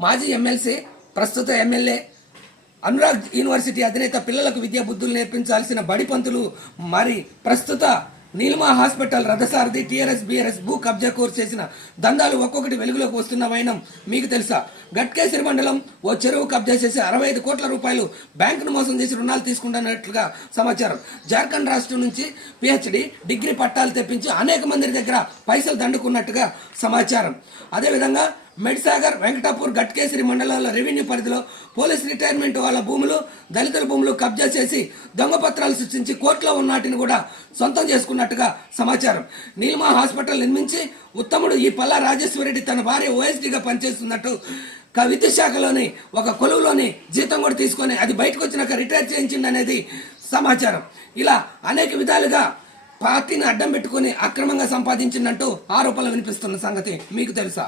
మాజీ ఎమ్మెల్సీ ప్రస్తుత MLA Anurag university అధినేత పిల్లలకు విద్యా బుద్ధులు నేర్పించాల్సిన బడిపంతులు మరి ప్రస్తుత నీలిమా హాస్పిటల్ రథసారథి టీఆర్ఎస్ బీఆర్ఎస్ భూ కబ్జా కోర్సు చేసిన దందాలు ఒక్కొక్కటి వెలుగులోకి వస్తున్న వైనం మీకు తెలుసా? గట్కేసరి మండలం ఓ చెరువు కబ్జా చేసి 65 కోట్ల రూపాయలు బ్యాంకును మోసం చేసి రుణాలు తీసుకుంటున్నట్లుగా సమాచారం. జార్ఖండ్ రాష్ట్రం నుంచి పిహెచ్డి డిగ్రీ పట్టాలు తెప్పించి అనేక మంది దగ్గర పైసలు దండుకున్నట్టుగా సమాచారం. అదేవిధంగా మెడ్సాగర్, వెంకటాపూర్, గట్కేసరి మండలాల రెవెన్యూ పరిధిలో పోలీస్ రిటైర్మెంట్ వాళ్ళ భూములు, దళితుల భూములు కబ్జా చేసి దొంగ పత్రాలు సృష్టించి కోర్టులో ఉన్న వాటిని కూడా సొంతం చేసుకున్నట్టుగా సమాచారం. నీలిమా హాస్పిటల్ నిర్మించి ఉత్తముడు ఈ పల్లా రాజేశ్వరరెడ్డి తన భార్య ఓఎస్డీగా పనిచేస్తున్నట్టు విద్యుత్ శాఖలోని ఒక కొలువులోని జీతం కూడా తీసుకొని అది బయటకు వచ్చినాక రిటైర్ చేయించింది అనేది సమాచారం. ఇలా అనేక విధాలుగా పార్టీని అడ్డం పెట్టుకుని అక్రమంగా సంపాదించినట్టు ఆరోపణలు వినిపిస్తున్న సంగతి మీకు తెలుసా?